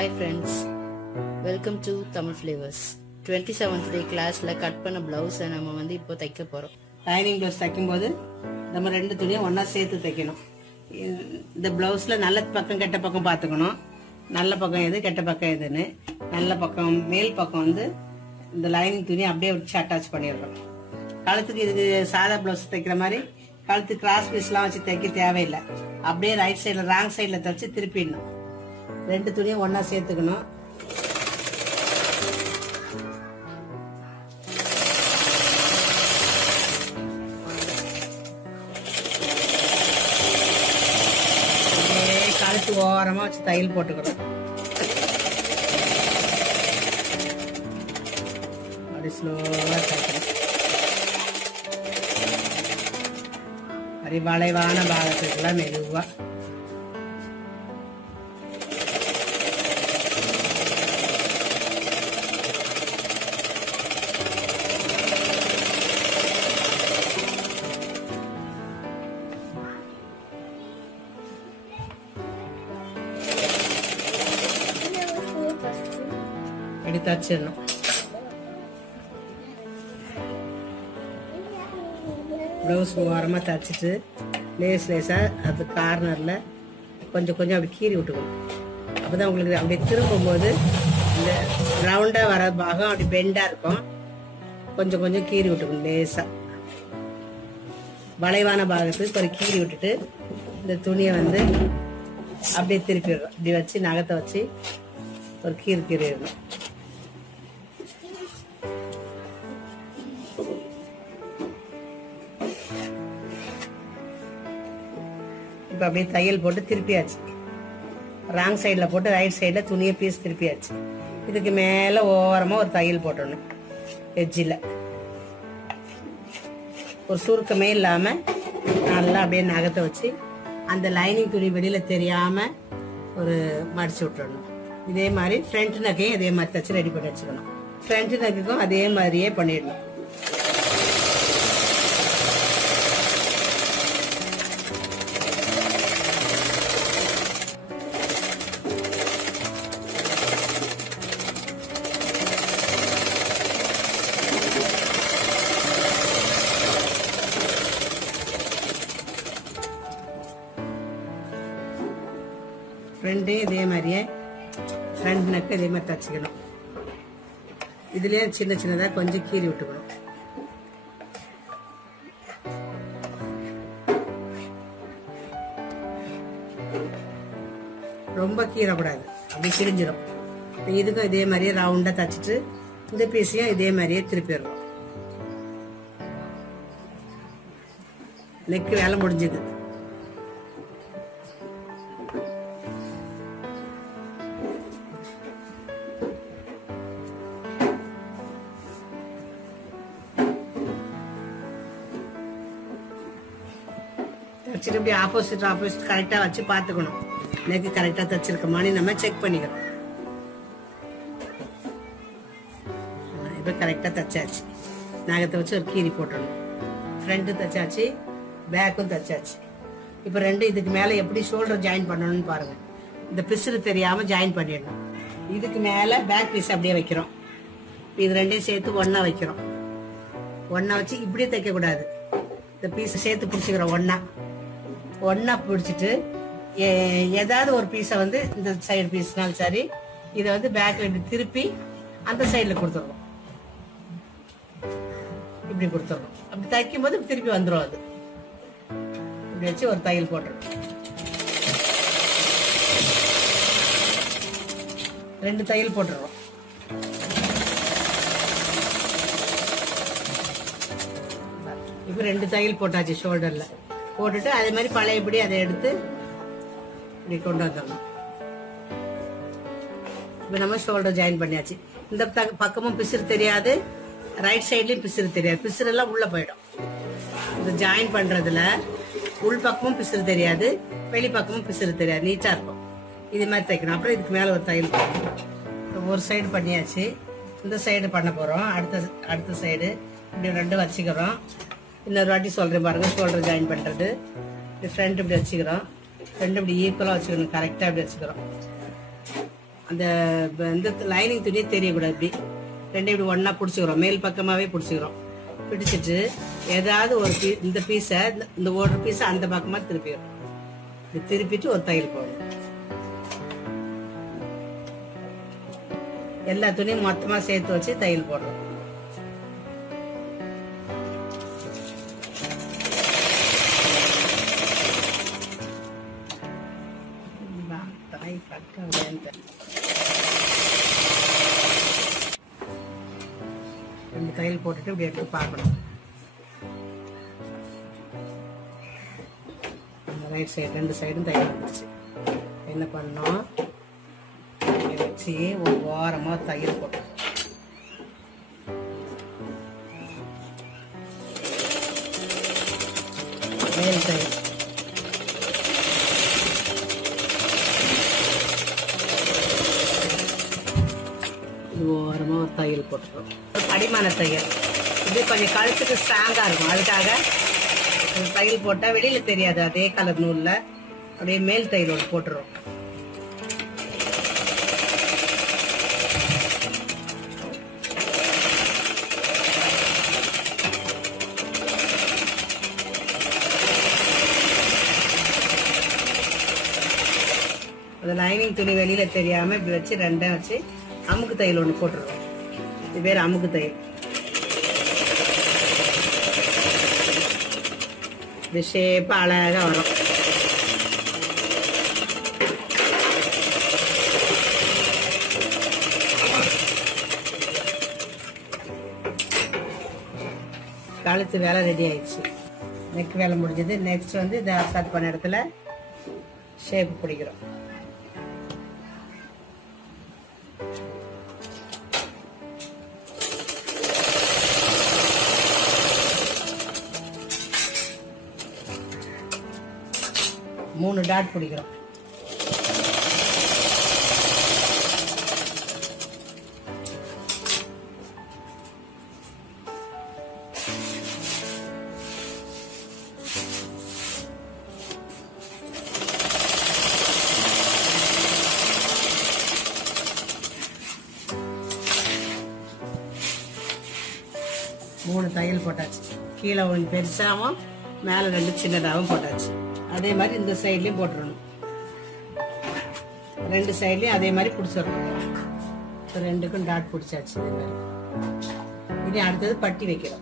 Hi friends, welcome to Tamil Flavors. 27th day classல cut பண்ண blouse நம்ம வந்து இப்போ தைக்க போறோம். லைனிங் blouse தைக்கும்போது நம்ம ரெண்டு துணியை ஒண்ணா சேர்த்து தைக்கணும். இந்த blouse-ல நல்ல பக்கம் கெட்ட பக்கம் பார்த்துக்கணும். நல்ல பக்கம் எது கெட்ட பக்கம் எதுன்னு. நல்ல பக்கம் மேல் பக்கம் வந்து இந்த லைனிங் துணி அப்படியே வச்சு அட்டாச் பண்ணிடணும். கழுத்துக்கு இதுக்கு சாதா blouse தைக்கிற மாதிரி கழுத்து கிராஸ் பீஸ்லாம் வச்சு தைக்க தேவையில்லை. அப்படியே ரைட் சைடுல ராங் சைடுல தச்சு திருப்பிடணும். ரெண்டு துணியும் ஒன்னா சேர்த்துக்கணும். கழுத்து ஓரமா வச்சு தையல் போட்டுக்கணும். அப்படி ஸ்லோவா தைக்கணும். அப்படி வளைவான பாகத்துக்கெல்லாம் மெதுவா இப்படி தச்சிடணும். ப்ளவுஸ் ஓரமா தச்சுட்டு லேசா அது கார்னர்ல கொஞ்சம் கொஞ்சம் அப்படி கீறி விட்டுக்கணும். அப்பதான் உங்களுக்கு அப்படியே திரும்பும் போது இந்த ரவுண்டா வர பாகம் அப்படி பெண்டா இருக்கும். கொஞ்சம் கொஞ்சம் கீறி விட்டுக்கணும். லேசா வளைவான பாகத்துக்கு ஒரு கீறி விட்டுட்டு இந்த துணியை வந்து அப்படியே திருப்பிடுறோம். இப்படி வச்சு நகத்தை வச்சு ஒரு கீறிடணும். இப்ப அப்படியே தையல் போட்டு திருப்பியாச்சு. ராங் சைட்ல போட்டு ரைட் சைட்ல துணியை பீஸ் திருப்பியாச்சு. இதுக்கு மேல ஓரமா ஒரு தையல் போட்டணும். எட்ஜில் ஒரு சுருக்கமே இல்லாம நல்லா அப்படியே நகத்தை வச்சு அந்த லைனிங் துணி வெளியில தெரியாம ஒரு மடிச்சு விட்டுறணும். இதே மாதிரி ஃப்ரண்ட் நக்கையும் இதே மாதிரி தச்சு ரெடி பண்ணி வச்சுக்கணும். ஃப்ரண்ட் நக்குக்கும் அதே மாதிரியே பண்ணிடணும். ஃப்ரண்டே இதே மாதிரியே ஃப்ரண்ட் நக்கு இதே மாதிரி தச்சுக்கணும். இதுலயே சின்ன சின்னதா கொஞ்சம் கீறி விட்டுக்கணும். ரொம்ப கீறக்கூடாது, அப்படி கிழிஞ்சிடும். இதுக்கும் இதே மாதிரியே ரவுண்டா தச்சுட்டு இந்த பீஸையும் இதே மாதிரியே திருப்பிடணும். நெக்கு வேலை முடிஞ்சது. இப்படி ஆப்போசிட் கரெக்டா வச்சு பாத்துக்கணும். நெக்கு கரெக்டா தச்சிருக்கமான்னு நம்ம செக் பண்ணிக்கணும். இப்ப கரெக்டா தச்சாச்சு. நகத்தை வச்சு ஒரு கீறி போட்டணும். ஃப்ரண்ட் தச்சாச்சு, பேக்கும் தச்சாச்சு. இப்ப ரெண்டு இதுக்கு மேல எப்படி ஷோல்டர் ஜாயின் பண்ணணும்னு பாருங்க. இந்த பிசுறு தெரியாம ஜாயின் பண்ணிடணும். இதுக்கு மேல பேக் பீஸ் அப்படியே வைக்கிறோம். இது ரெண்டையும் சேர்த்து ஒன்னா வைக்கிறோம். ஒன்னா வச்சு இப்படியே தைக்க கூடாது. இந்த பீஸ் சேர்த்து பிடிச்சிக்கிறோம். ஒன்னா பிடிச்சிட்டு ஏதாவது ஒரு பீஸை வந்து இந்த சைடு பீஸ்னாலும் சரி, இதை வந்து பேக்ல இப்படி திருப்பி அந்த சைட்ல கொடுத்துருவோம். இப்படி கொடுத்துருவோம். அப்படி தைக்கும் போது திருப்பி வந்துடும். அது இப்படி வச்சு ஒரு தையல் போட்டுரும். ரெண்டு தையல் போட்டுருவோம். இப்ப ரெண்டு தையல் போட்டாச்சு. ஷோல்டர்ல போட்டுட்டு அதே மாதிரி பழையபடி அதை எடுத்து இப்படி கொண்டு வந்துடணும். இப்ப நம்ம ஷோல்டர் ஜாயின் பண்ணியாச்சு. இந்த பக்கமும் பிசுறு தெரியாது, ரைட் சைட்லயும் பிசுறு தெரியாது. பிசுறு எல்லாம் உள்ள போயிடும். இந்த ஜாயின் பண்றதுல உள் பக்கமும் பிசுறு தெரியாது, வெளி பக்கமும் பிசுறு தெரியாது. நீட்டா இருக்கும். இது மாதிரி தைக்கணும். அப்புறம் இதுக்கு மேல ஒரு தையல் ஒரு சைடு பண்ணியாச்சு. இந்த சைடு பண்ண போறோம். அடுத்த சைடு இப்படி ரெண்டு வச்சுக்கிறோம். இன்னொரு வாட்டி சொல்றேன் பாருங்க. ஷோல்டர் ஜாயின் பண்றது ஃப்ரண்ட் இப்படி வச்சுக்கிறோம். ரெண்டு இப்படி ஈக்குவலா வச்சுக்கணும். கரெக்டா இப்படி வச்சுக்கிறோம். அந்த இந்த லைனிங் துணியே தெரியக்கூடாது. இப்படி ரெண்டு இப்படி ஒன்னா பிடிச்சிக்கிறோம், மேல் பக்கமாவே பிடிச்சிக்கிறோம். பிடிச்சிட்டு ஏதாவது ஒரு இந்த பீஸை இந்த ஒரு பீஸை அந்த பக்கமா திருப்பிடும். இப்படி திருப்பிட்டு ஒரு தையல் போடணும். எல்லா துணியும் மொத்தமா சேர்த்து வச்சு தையல் போடுறோம். ரெண்டு தையல் போட்டுட்டு இப்படி எடுத்து பார்க்கணும். ரைட் சைடு ரெண்டு சைடும் தையல் வந்துச்சு. என்ன பண்ணோம், வச்சு ஒரு ஓரமா தையல் போட்டோம். மேல் தையல் ஓரமா ஒரு தையல் போட்டுருவோம். அடிமான தையல் இது கொஞ்சம் கழுத்துக்கு ஸ்ட்ராங்கா இருக்கும். அதுக்காக தையல் போட்டா வெளியில தெரியாது. அதே கலர் நூல்ல அப்படியே மேல் தையலோடு போட்டுருவோம். அது லைனிங் துணி வெளியில தெரியாம இப்படி வச்சு ரெண்டையும் வச்சு அமுக்கு தையல் ஒண்ணு போட்டுருவோம். இது பேர் அமுக்கு தையல். இது ஷேப்பா அழகா வரும். கழுத்து வேலை ரெடி ஆயிடுச்சு. நெக் வேலை முடிஞ்சது. நெக்ஸ்ட் வந்து இதை கட் பண்ண இடத்துல ஷேப் பிடிக்கிறோம். மூணு டாட் பிடிக்கிறோம். மூணு தையல் போட்டாச்சு. கீழே கொஞ்சம் பெருசாகவும் மேலே ரெண்டு சின்னதாகவும் போட்டாச்சு. அதே மாதிரி இந்த சைட்லயும் போட்டுறணும். ரெண்டு சைட்லயும் அதே மாதிரி பிடிச்சிடணும். ரெண்டுக்கும் டாட் பிடிச்சாச்சு. இனி அடுத்தது பட்டி வைக்கிறோம்.